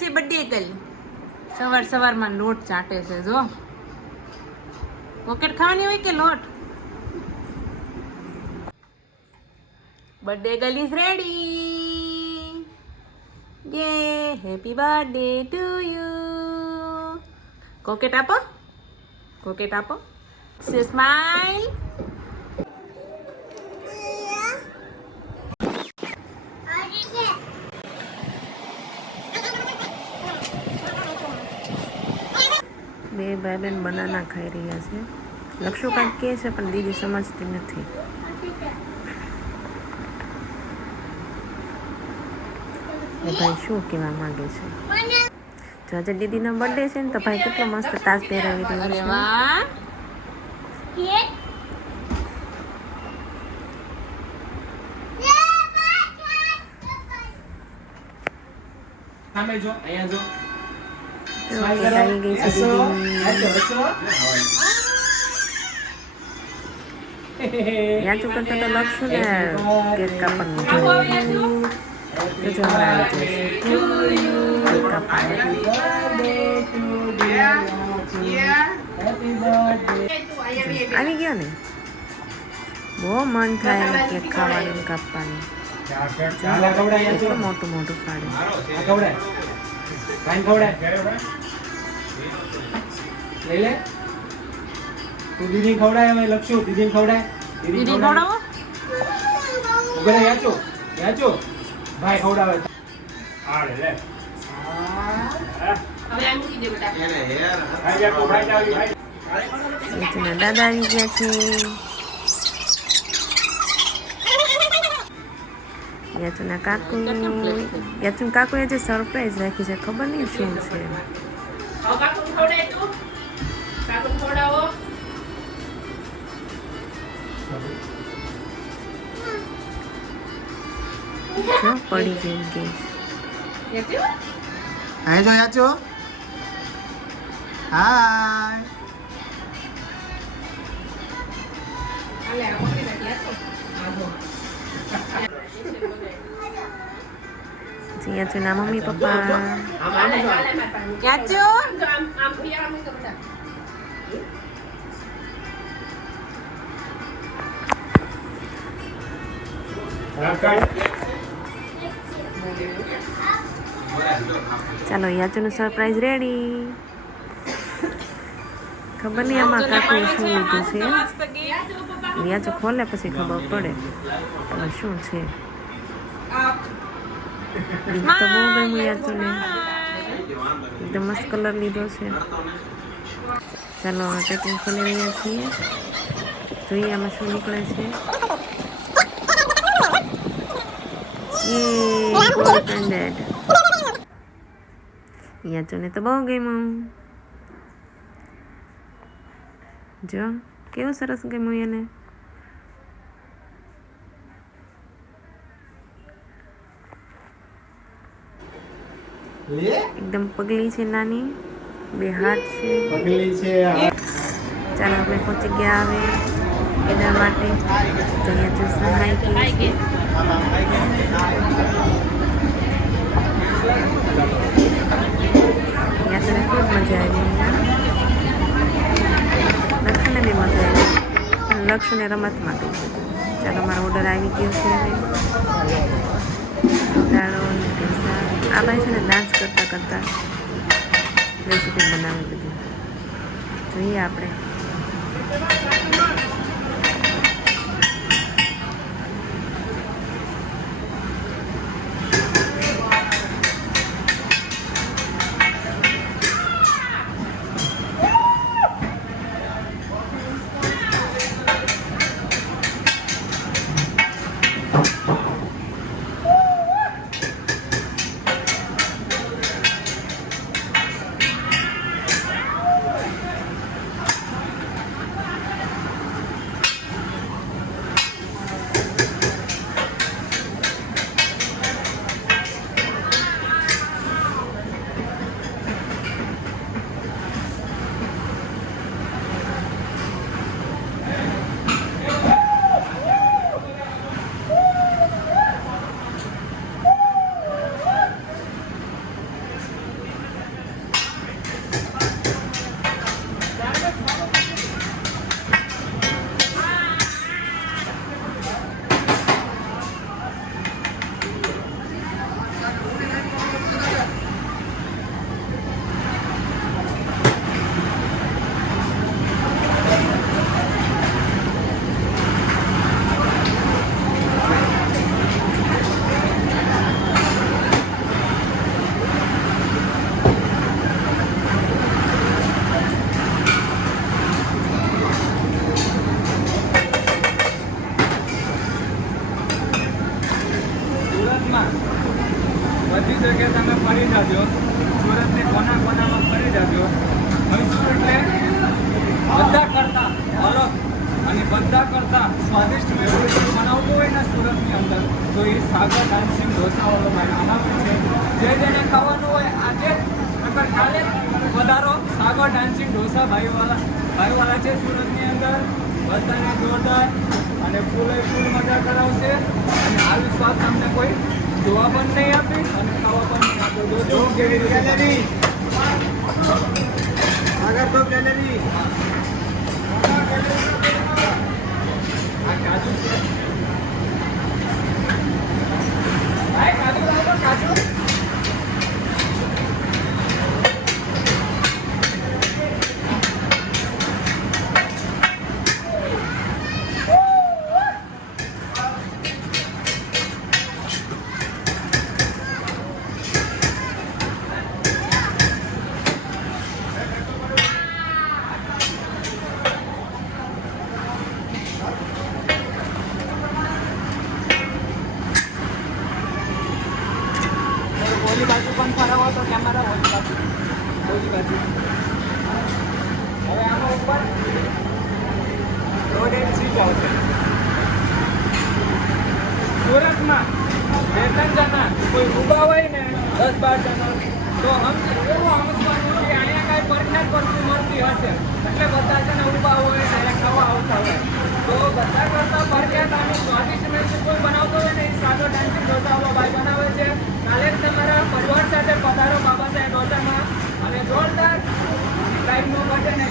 છે birthday girl. સવારમાં લોટ ચાટે છે જો. પોકેટ ખાવાની હોય કે લોટ? Birthday girl is ready. યે હેપી બર્થડે ટુ યુ. કોકેટ આપો. કોકેટ આપો. સે સ્માઈલ. બે ભાઈ બેન બનાના ખાઈ રહ્યા છે. લક્ષુ કાંઈક કહે છે પણ દીદી સમજતી નથી. એ ભાઈ શું કહેવા માંગે છે? જો આજે દીદીનો બર્થડે છે ને તો ભાઈ કેટલો મસ્ત તાજ પહેરાવી રહ્યો છે. સામે જો, અહીંયા જો. આવી ગઈ છે દીદી. યાચું કરતા તો લક્ષુ ને કેક કાપવાનું આવી ગયો ને. બહુ મન થાય કેક ખાવાનું કાપવાનું. મોટું મોટું ફાડે. લઈ લે. તું દીદી ખવડાય હવે લક્ષુ દીદી ખવડાય. દીદી ખવડાવો. ઉભરે યાચો યાચો ભાઈ ખવડાવે. આ લે લે. હવે આ મૂકી દે બેટા. ભાઈ યાચો ભાઈ આવી ભાઈ. યાચુના દાદા આવી ગયા છે. યાચુના કાકુ. યાચુના કાકુ આજે સરપ્રાઈઝ રાખી છે. ખબર નહીં શું છે. કાકુ ખવડાય તું. કાકુ ખવડાવો. જો પડી ગઈ ગેસ. હાય જો યાચો. હાય. યાચુના મમ્મી પપ્પા. યાચુ ચાલો યાચુનું સરપ્રાઈઝ રેડી. ખબર નહીં આમાં કાકુએ શું લીધું છે. યાચુ ખોલે પછી ખબર પડે પણ શું છે. તો બહુ ગમ્યું યાચુને. એકદમ મસ્ત કલર લીધો છે. ચાલો પેકિંગ ખોલી રહ્યા છીએ. જોઈએ આમાં શું નીકળે છે. યાચુને તો બહુ ગમ્યું. જો કેવું સરસ ગમ્યું એને. એકદમ પગલી છે નાની. બે હાથ છે. પગલી છે. ચાલો આપણે પહોંચી ગયા હવે એના માટે. તો યાચુ સહાય કરી. યાચુને ખૂબ મજા આવી. લક્ષુને બી મજા આવી. લક્ષુને રમતમાં ગઈ. ચાલો મારો ઓર્ડર આવી ગયો છે હવે. દાળો ને ઢોસા. આ ભાઈ છે ને ડાન્સ કરતા કરતા રેસીપી બનાવી બધી. જોઈએ આપણે. સુરતની કોનામાં ફરી જજો. મૈસૂર એટલે બધા કરતા અલગ અને બધા કરતા સ્વાદિષ્ટ વેરાયટી બનાવતું હોય ને સુરતની અંદર તો એ સાગર ડાન્સિંગ ઢોસાવાળો ભાઈ આમાં પણ છે. જેને ખાવાનું હોય આજે નકર કાલે વધારો સાગર ડાન્સિંગ ઢોસા ભાઈવાળા છે સુરતની અંદર. બધાને જોરદાર અને ફૂલ મજા કરાવશે અને આવી સ્વાદ તમને કોઈ જોવા પણ નહીં આપે અને ખાવા પણ નહીં આપે. જો કેવી રીતે આગળ તો ગેલેરી આ કાજુ છે. ભાઈ કાજુ લાવો કાજુ. ઓલી બાજુ પણ ફરાવો તો કેમેરા ઓલી બાજુ. હવે આમાં ઉપર લોડેડ સીટ આવશે. સુરતમાં 2-3 જણા કોઈ ઊભા હોય ને 10-12 જણા તો એવું સમજવાનું કે અહીંયા કાંઈ પરખ્યાત વસ્તુ મળતી હશે એટલે બધા જણા ઊભા હોય ને અહીંયા ખાવા આવતા હોય. તો બધા કરતાં પરખ્યાત અને સ્વાદિષ્ટ મેસૂર કોઈ બનાવતો હોય ને એ સાગર ડાન્સિંગ ઢોસાવાળો ભાઈ બનાવે છે. કાલે જ તમારા પરિવાર સાથે પધારો બાબા સાહેબ ઢોસામાં અને જોરદાર ટાઈમનો માટે ને